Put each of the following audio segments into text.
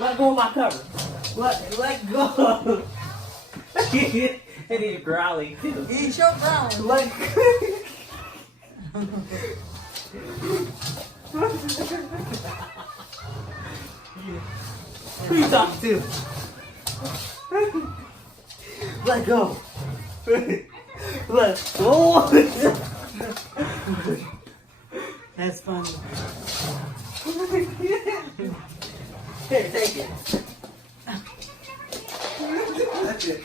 Let go of my cover. Let go. And he's growling too. He's your growling. Let Who you talking to? Let go. Let go. That's funny. Here, take it. That's it.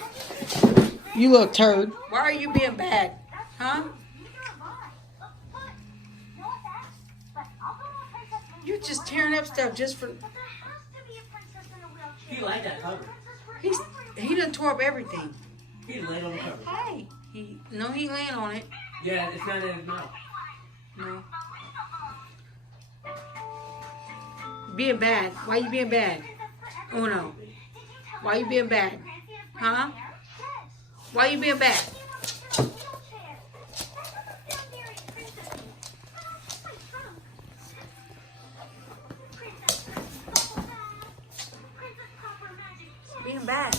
You little turd. Why are you being bad? Huh? You're just tearing up stuff just for... He liked that cover. He done tore up everything. He laid on the cover. Hey, he ain't laying on it. Yeah, it's not in his mouth. No. Being bad. Why you being bad? Oh no. Why you being bad? Huh? Why you being bad? Being bad.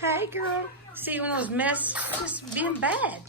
Hey girl. See one of those mess just being bad.